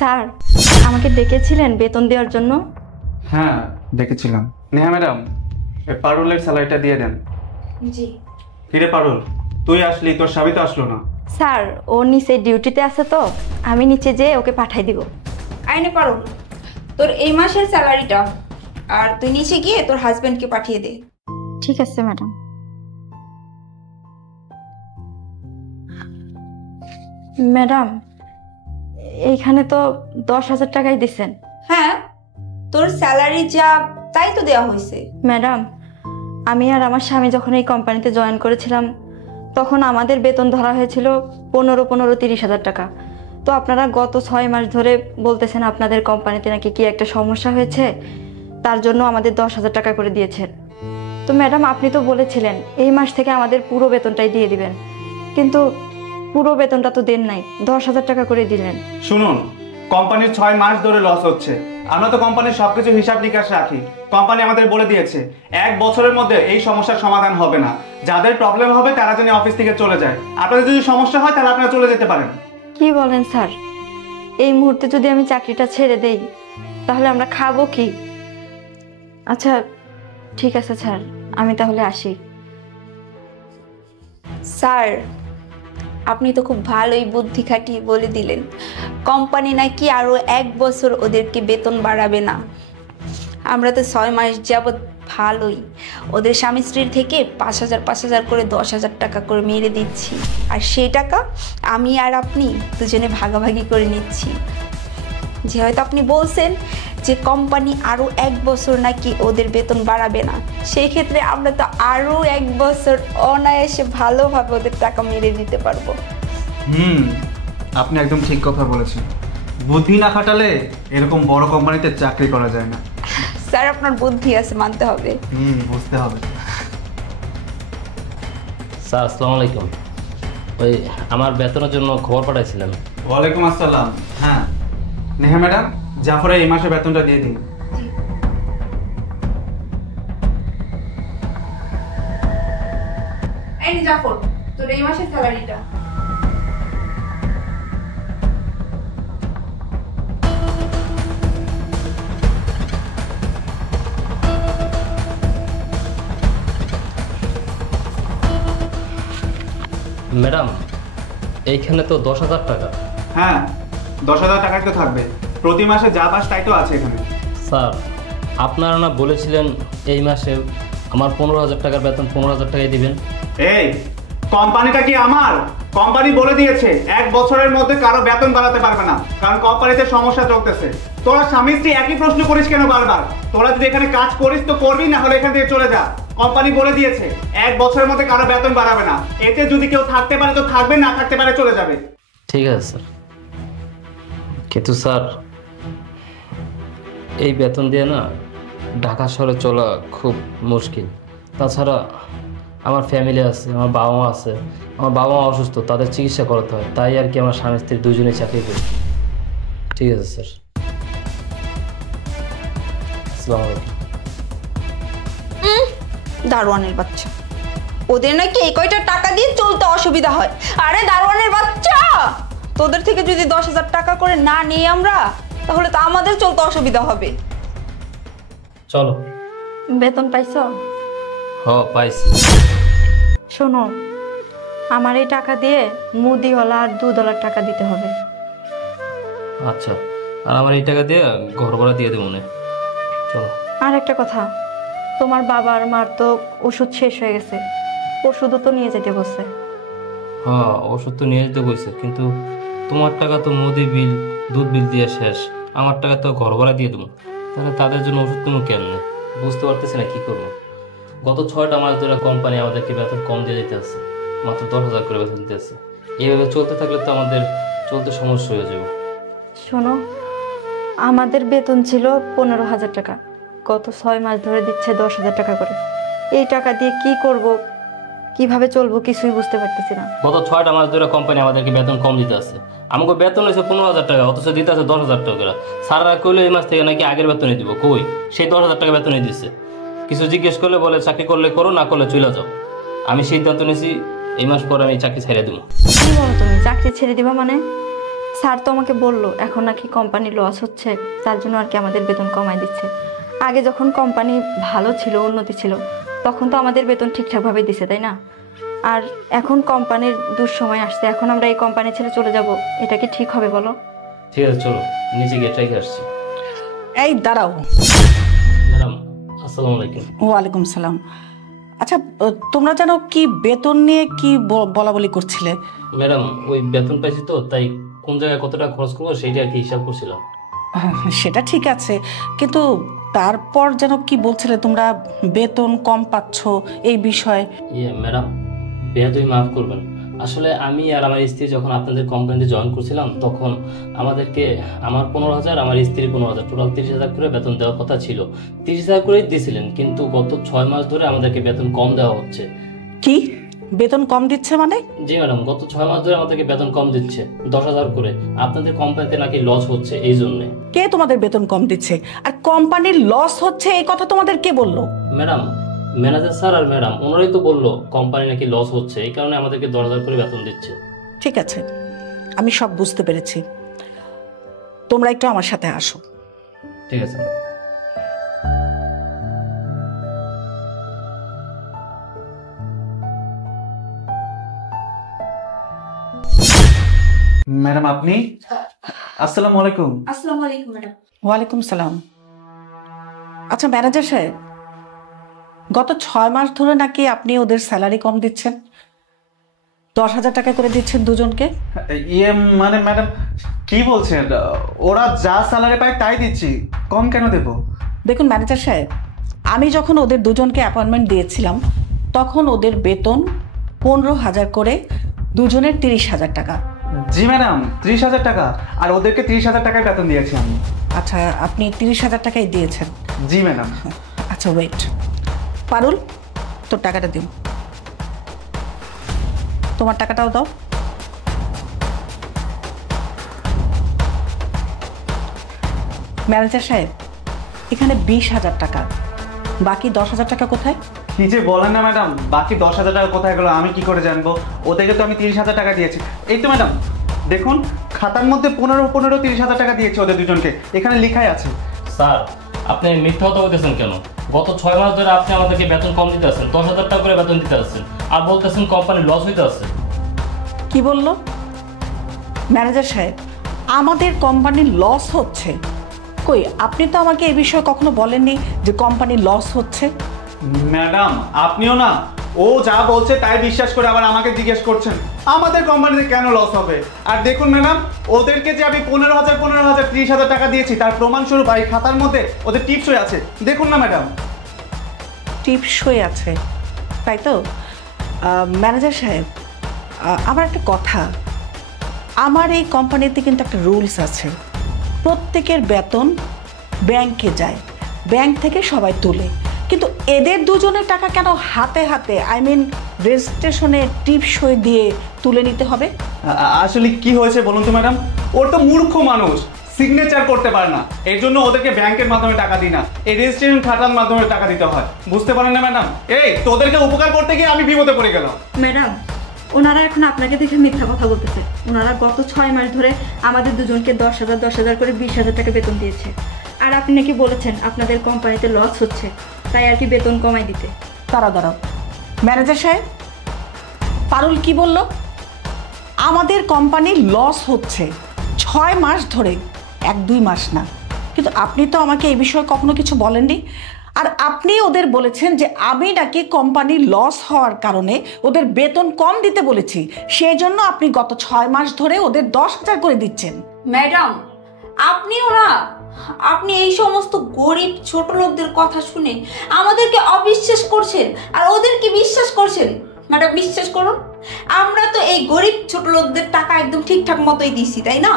Sir আমাকে ডেকেছিলেন বেতন দেওয়ার জন্য? হ্যাঁ ডেকেছিলাম। নেহা ম্যাডাম এই পারুলের স্যালারিটা দিয়ে দেন। জি। কিরে পারুল, তুই আসলি, তোর স্বামী তো আসলো না। স্যার ও নিচে ডিউটিতে আছে তো আমি নিচে যেয়ে ওকে পাঠাই দিব। আইনে পারো তোর এই মাসের স্যালারিটা, আর তুই নিচে গিয়ে তোর হাজবেন্ডকে পাঠিয়ে দে। ঠিক আছে ম্যাডাম। ম্যাডাম এইখানে তো 10,000 টাকাই দিছেন। হ্যাঁ, তোর স্যালারি যা তাই তো দেওয়া হয়েছে। ম্যাডাম আমি আর আমার স্বামী যখন এই কোম্পানিতে জয়েন করেছিলাম তখন আমাদের বেতন ধরা হয়েছিল 15-30,000 টাকা। তো আপনারা গত 6 মাস ধরে বলতেছেন আপনাদের কোম্পানিতে নাকি কি একটা সমস্যা হয়েছে, তার জন্য আমাদের 10,000 টাকা করে দিয়েছেন। তো ম্যাডাম আপনি তো বলেছিলেন এই মাস থেকে আমাদের পুরো বেতনটাই দিয়ে দিবেন, কিন্তু পুরো বেতনটা তো দেন নাই, 10,000 টাকা করে দিলেন। শুনুন, কোম্পানির 6 মাস ধরে লস হচ্ছে। আমরা তো কোম্পানির সবকিছু হিসাব নিকাশ রাখি। কোম্পানি আমাদের বলে দিয়েছে 1 বছরের মধ্যে এই সমস্যার সমাধান হবে না। যাদের প্রবলেম হবে তারা যেন অফিস থেকে চলে যায়। আপনাদের যদি সমস্যা হয় তাহলে আপনারা চলে যেতে পারেন। কি বলেন স্যার? এই মুহূর্তে যদি আমি চাকরিটা ছেড়ে দেই তাহলে আমরা খাবো কি? আচ্ছা ঠিক আছে স্যার, আমি তাহলে আসি। স্যার আপনি তো খুব ভালোই বুদ্ধি খাটিয়ে বলে দিলেন কোম্পানি নাকি আরো 1 বছর ওদেরকে বেতন বাড়াবে না। আমরা তো 6 মাস যাবৎ ভালোই ওদের স্বামী স্ত্রীর থেকে 5,000 করে 10,000 টাকা করে মেরে দিচ্ছি, আর সেই টাকা আমি আর আপনি দুজনে ভাগাভাগি করে নিচ্ছি। যে হয়তো আপনি বলছেন যে কোম্পানি আরো 1 বছর নাকি ওদের বেতন বাড়াবে না, সেই ক্ষেত্রে আমরা তো আরো 1 বছর অনায়াসে ভালোভাবে ওদের টাকা মেরে দিতে পারবো। আপনি একদম ঠিক কথা বলেছেন। বুদ্ধি না খাটালে এরকম বড় কোম্পানিতে চাকরি করা যায় না। স্যার আপনার বুদ্ধি আছে, মানতে হবে। বুঝতে হবে। স্যার আসসালামু আলাইকুম। ওই আমার বেতনের জন্য খবর পাঠাইছিলেন। ওয়ালাইকুম আসসালাম। হ্যাঁ নেহা ম্যাডাম, জাফরের এই মাসে বেতনটা দিয়ে দিন। এই নে জাফর, তোর এই মাসের স্যালারিটা। ম্যাডাম এইখানে তো 10,000 টাকা। হ্যাঁ 10,000 টাকাই তো থাকবে। প্রতি মাসে যা পাস তাই তো আছে এখানে। স্যার আপনারা না বলেছিলেন এই মাসে আমার 15,000 টাকার বেতন 15,000 টাকাই দিবেন। এই কোম্পানিটা কি আমার? কোম্পানি বলে দিয়েছে 1 বছরের মধ্যে কারো বেতন বাড়াতে পারবে না, কারণ কোম্পানিতে সমস্যা চলতেছে। তোরা স্বামী স্ত্রী একই প্রশ্ন করিস কেন বারবার? তোরা যদি এখানে কাজ করিস তো করবি, না হলে এখান থেকে চলে যা। কোম্পানি বলে দিয়েছে 1 বছরের মধ্যে কারো বেতন বাড়াবে না। এতে যদি কেউ থাকতে পারে তো থাকবে, না থাকতে পারে চলে যাবে। ঠিক আছে স্যার, কিন্তু স্যার এই বেতন দিয়ে না ঢাকা শহরে চলা খুব মুশকিল। তাছাড়া আমার ফ্যামিলি আছে, আমার বাবা মা আছে। আমার বাবা মা অসুস্থ, তাদের চিকিৎসা করাতে হয়, তাই আর কি আমার স্বামী স্ত্রী দুজনেই চাকরি করি। ঠিক আছে স্যার, আসসালামু আলাইকুম। দারোয়ানের বাচ্চা, ওদের নাকি এই কয়টা টাকা দিয়ে চলতে অসুবিধা হয়। আরে দারোয়ানের বাচ্চা, তোদের থেকে যদি 10,000 টাকা করে না নিই আমরা, তাহলে তো আমাদের চলতে অসুবিধা হবে। চলো। বেতন পাইছো? পাইছি। শোনো, আমার এই টাকা দিয়ে মুদিওয়ালা আর দুধওয়ালার টাকা দিতে হবে। আচ্ছা, আর আমার এই টাকা দিয়ে ঘর ভাড়া দিয়ে দেবো মনে। চলো। আর একটা কথা, তোমার বাবা আর মার তো ওষুধ শেষ হয়ে গেছে, ওষুধও তো নিয়ে যেতে বলছে। হ্যাঁ ওষুধ তো নিয়ে যেতে বলছে, কিন্তু তোমার টাকা তো মুদি বিল দুধ বিল দিয়ে শেষ, আমার টাকা তো ঘর ভাড়া দিয়ে দেবো। তাহলে তাদের জন্য ওষুধ তুমি কেমনে? বুঝতে পারতেছি না কি করবো। গত 6টা মাস ধরে কোম্পানি আমাদেরকে বেতন কম দিয়ে যেতে আছে, মাত্র 10,000 করে বেতন দিতে আছে। এইভাবে চলতে থাকলে তো আমাদের চলতে সমস্যা হয়ে যাবে। শোনো, আমাদের বেতন ছিল 15,000 টাকা, গত 6 মাস ধরে দিচ্ছে 10,000 টাকা করে। এই টাকা দিয়ে কি করব, কিভাবে চলবো কিছুই বুঝতে পারতেছি না। গত 6টা মাস ধরে কোম্পানি আমাদেরকে বেতন কম দিতে আছে। আমাকে বেতন হয়েছে 15,000 টাকা, অথচ দিতে আছে 10,000 টাকা করে। স্যাররা কইলো এই মাস থেকে নাকি আগের বেতনই দিব, কই সেই 10,000 টাকা বেতনই দিচ্ছে। কিছু জিজ্ঞেস করলে বলে চাকরি করলে করো, না করলে চলে যাও। আমি সিদ্ধান্ত নিয়েছি এই মাস পরে আমি চাকরি ছেড়ে দেবো। কি বলো তুমি, চাকরি ছেড়ে দিবা মানে? স্যার তো আমাকে বললো এখন নাকি কোম্পানি লস হচ্ছে, তার জন্য আর কি আমাদের বেতন কমায় দিচ্ছে। আগে যখন কোম্পানি ভালো ছিল, উন্নতি ছিল, তখন তো আমাদের বেতন ঠিকঠাকভাবে দিছে, তাই না? আর এখন কোম্পানির দুঃসময় আসছে, এখন আমরা এই কোম্পানি ছেড়ে চলে যাব, এটা কি ঠিক হবে বলো? ঠিক আছে, চলো নিচে গিয়ে রেখে আসছি। এই দাঁড়াও। ম্যাডাম আসসালামু আলাইকুম। ওয়ালাইকুম সালাম। আচ্ছা, তোমরা জানো কি বেতন নিয়ে কি বলা বলি করছিলে? ম্যাডাম ওই বেতন পাইছি তো, তাই কোন জায়গায় কত টাকা খরচ করবো সেইটা আর কি হিসাব করছিলাম। সেটা ঠিক আছে, কিন্তু তারপর যেন কি বলছিলে তোমরা বেতন কম পাচ্ছ এই বিষয়ে। ম্যাডাম বেয়াদবি মাফ করবেন, আসলে আমি আর আমার স্ত্রী যখন আপনাদের কোম্পানিতে জয়েন করছিলাম তখন আমাদেরকে আমার 15,000, আমার স্ত্রীর 15,000, টোটাল 30,000 করে বেতন দেওয়ার কথা ছিল। 30,000 করেই দিয়েছিলেন, কিন্তু গত 6 মাস ধরে আমাদেরকে বেতন কম দেওয়া হচ্ছে। কি বেতন কম দিচ্ছে মানে? জি ম্যাডাম, গত 6 মাস ধরে আমাদেরকে বেতন কম দিচ্ছে, 10,000 করে। আপনাদের কোম্পানিতে নাকি লস হচ্ছে, এই জন্যে। কে তোমাদের বেতন কম দিচ্ছে? আর কোম্পানির লস হচ্ছে এই কথা তোমাদের কে বললো? ম্যাডাম ম্যানেজার স্যার আর ম্যাডাম ওনারাই তো বললো কোম্পানি নাকি লস হচ্ছে, এই কারণে আমাদেরকে 10,000 করে বেতন দিচ্ছে। ঠিক আছে, আমি সব বুঝতে পেরেছি, তোমরা একটু আমার সাথে আসো। ঠিক আছে। ম্যাডাম আপনি? আসসালামু আলাইকুম। আসসালামু আলাইকুম ম্যাডাম। ওয়ালাইকুম সালাম। আচ্ছা ম্যানেজার সাহেব, গত 6 মাস ধরে নাকি আপনি ওদের স্যালারি কম দিচ্ছেন, 10,000 টাকা করে দিচ্ছেন দুজনকে। মানে ম্যাডাম কি বলছেন? ওরা যা স্যালারি পায় তাই দিচ্ছি, কম কেন দেব? দেখুন ম্যানেজার সাহেব, আমি যখন ওদের দুজনকে অ্যাপয়েন্টমেন্ট দিয়েছিলাম তখন ওদের বেতন 15,000 করে, দুজনের 30,000 টাকা। জি ম্যাডাম, 30,000 টাকা, আর ওদেরকে 30,000 টাকায় বেতন দিয়েছি আমি। আচ্ছা, আপনি 30,000 টাকাই দিয়েছেন? জি ম্যাডাম। আচ্ছা ওয়েট, পারুল তোর টাকাটা দিন, তোমার টাকাটাও দাও। ম্যানেজার সাহেব, এখানে 20,000 টাকা, বাকি 10,000 টাকা কোথায়? কি যে বলেন না ম্যাডাম, বাকি 10,000 টাকা কোথায় গেলো আমি কি করে জানবো? ওদেরকে তো আমি 30,000 টাকা দিয়েছি। এই তো ম্যাডাম দেখুন, খাতার মধ্যে 15 30,000 টাকা দিয়েছি ওদের দুজনকে, এখানে লেখাই আছে। স্যার আপনি মিথ্যা কথা বলতেছেন কেন? গত 6 মাস ধরে আপনি আমাদেরকে বেতন কম দিতে আসছেন, 10,000 টাকা করে বেতন দিতে আসছেন, আর বলতেছেন কোম্পানি লস হইতে আছে। কি বললো ম্যানেজার সাহেব? আমাদের কোম্পানির লস হচ্ছে? কই, আপনি তো আমাকে এই বিষয়ে কখনো বলেননি যে কোম্পানির লস হচ্ছে। ম্যাডাম আপনিও না, ও যা বলছে তাই বিশ্বাস করে আবার আমাকে জিজ্ঞেস করছেন আমাদের কোম্পানিতে কেন লস হবে। আর দেখুন ম্যাডাম, ওদেরকে যে আমি 15,000 30,000 টাকা দিয়েছি তার প্রমাণস্বরূপ এই খাতার মধ্যে ওদের টিপসই আছে, দেখুন না ম্যাডাম। টিপসই আছে, তাই তো? ম্যানেজার সাহেব, আমার একটা কথা, আমার এই কোম্পানিতে কিন্তু একটা রুলস আছে, প্রত্যেকের বেতন ব্যাংকে যায়, ব্যাংক থেকে সবাই তোলে, কিন্তু এদের দুজনের টাকা কেন হাতে হাতে, রেজিস্ট্রেশনে টিপসই দিয়ে তুলে নিতে হবে? আসলে কি হয়েছে বলুন তো ম্যাডাম, ওর তো মূর্খ মানুষ, সিগনেচার করতে পারে না, এর জন্য ওদেরকে ব্যাংকের মাধ্যমে টাকা দিই না, এই রেজিস্ট্রেশন খাতার মাধ্যমে টাকা দিতে হয়, বুঝতে পারেন না ম্যাডাম? এই তোদেরকে উপকার করতে গিয়ে আমি বিপদে পড়ে গেলাম। ম্যাডাম ওনারা এখন আপনাকে দেখে মিথ্যা কথা বলতেছে। ওনারা গত 6 মাস ধরে আমাদের দুজনকে 10,000 করে 20,000 টাকা বেতন দিয়েছে, আর আপনি নাকি বলেছেন আপনাদের কোম্পানিতে লস হচ্ছে, তাই আর কি বেতন কমাই দিতে। দাঁড়াও ম্যানেজার সাহেব, পারুল কি বলল? আমাদের কোম্পানির লস হচ্ছে 6 মাস ধরে, 1-2 মাস না, কিন্তু আপনি তো আমাকে এই বিষয়ে কখনো কিছু বলেননি। আর আপনি ওদের বলেছেন যে আমি নাকি কোম্পানির লস হওয়ার কারণে ওদের বেতন কম দিতে বলেছি, সেই জন্য আপনি গত 6 মাস ধরে ওদের 10,000 করে দিচ্ছেন। ম্যাডাম আপনিও না, আপনি এই সমস্ত গরিব ছোট লোকদের কথা শুনে আমাদেরকে অবিশ্বাস করছেন আর ওদেরকে বিশ্বাস করছেন। ম্যাডাম বিশ্বাস করুন, আমরা তো এই গরিব ছোট লোকদের টাকা একদম ঠিকঠাক মতোই দিচ্ছি, তাই না?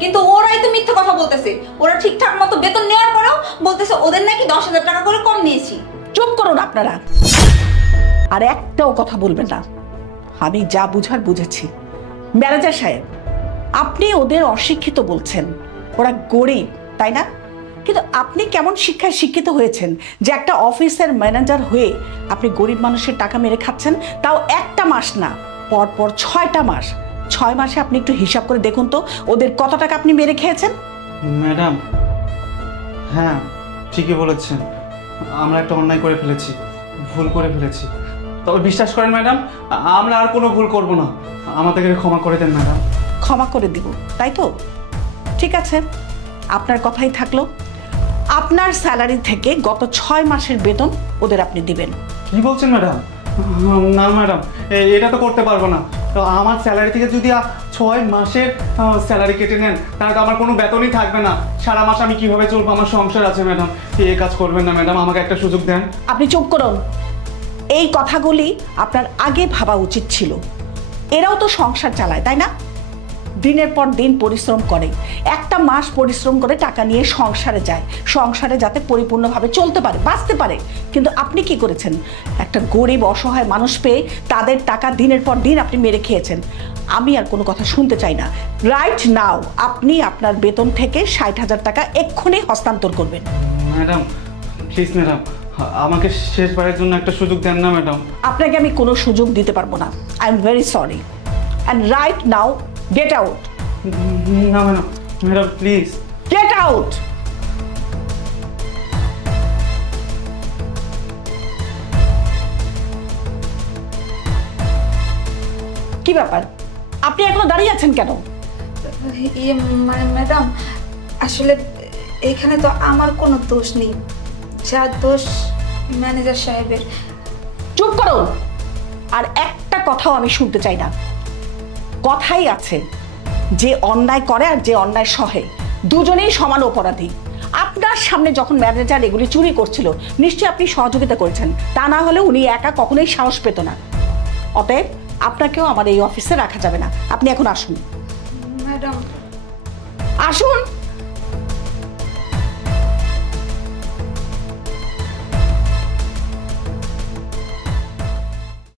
কিন্তু ওরাই তো মিথ্যা কথা বলতেছে, ওরা ঠিকঠাক মতো বেতন নেওয়ার পরেও বলতেছে ওদের নাকি 10,000 টাকা করে কম নিয়েছি। চুপ করুন আপনারা, আর একটাও কথা বলবেন না, আমি যা বুঝার বুঝেছি। ম্যানেজার সাহেব, আপনি ওদের অশিক্ষিত বলছেন, ওরা গরিব, তাই না? কিন্তু আপনি কেমন শিক্ষায় শিক্ষিত হয়েছেন যে একটা অফিসের ম্যানেজার হয়ে আপনি গরিব মানুষের টাকা মেরে খাচ্ছেন, তাও একটা মাস না, পরপর 6টা মাস। 6 মাসে আপনি একটু হিসাব করে দেখুন তো ওদের কত টাকা আপনি মেরে খেয়েছেন। ম্যাডাম, হ্যাঁ ঠিকই বলেছেন, আমরা একটা অন্যায় করে ফেলেছি, ভুল করে ফেলেছি। তবে বিশ্বাস করেন ম্যাডাম, আমরা আর কোনো ভুল করব না, আমাদেরকে ক্ষমা করে দেন ম্যাডাম। ক্ষমা করে দিব, তাই তো? ঠিক আছে, আপনার কথাই থাকলো। আপনার স্যালারি থেকে গত 6 মাসের বেতন ওদের আপনি দিবেন। কি বলছেন ম্যাডাম? না ম্যাডাম, এটা তো করতে পারবো না। তো আমার স্যালারি থেকে যদি 6 মাসের স্যালারি কেটে নেন, তাহলে তো আমার কোনো বেতনই থাকবে না। সারা মাস আমি কিভাবে চলবো? আমার সংসার আছে ম্যাডাম। এই কাজ করবেন না ম্যাডাম, আমাকে একটা সুযোগ দেন। আপনি চুপ করুন। এই কথাগুলি আপনার আগে ভাবা উচিত ছিল। এরাও তো সংসার চালায়, তাই না? দিনের পর দিন পরিশ্রম করে, একটা মাস পরিশ্রম করে টাকা নিয়ে সংসারে যায়, সংসারে যাতে পরিপূর্ণভাবে চলতে পারে, বাঁচতে পারে। কিন্তু আপনি কি করেছেন? একটা গরিব অসহায় মানুষ পেয়ে তাদের টাকা দিনের পর দিন আপনি মেরে খেয়েছেন। আমি আর কোনো কথা শুনতে চাই না। রাইট নাও আপনি আপনার বেতন থেকে 60,000 টাকা এক্ষুনি হস্তান্তর করবেন। ম্যাডাম প্লিজ ম্যাডাম, আমাকে শেষবারের জন্য একটা সুযোগ দেন না ম্যাডাম। আপনাকে আমি কোনো সুযোগ দিতে পারবো না। I am very sorry and right now get out. না madam, madam please. Get out. কি ব্যাপার, আপনি এখনো দাঁড়িয়ে আছেন কেন? ইয়ে ম্যাডাম, আসলে এখানে তো আমার কোনো দোষ নেই, যা দোষ ম্যানেজার সাহেবের। চুপ করুন, আর একটা কথাও আমি শুনতে চাই না। কথাই আছে, যে অন্যায় করে আর যে অন্যায় সহে দুজনেই সমান অপরাধী। আপনার সামনে যখন ম্যানেজার এগুলি চুরি করছিল, নিশ্চয়ই আপনি সহযোগিতা করেছেন, তা না হলে উনি একা কখনোই সাহস পেত না। অতএব আপনাকেও আমার এই অফিসে রাখা যাবে না। আপনি এখন আসুন। ম্যাডাম আসুন।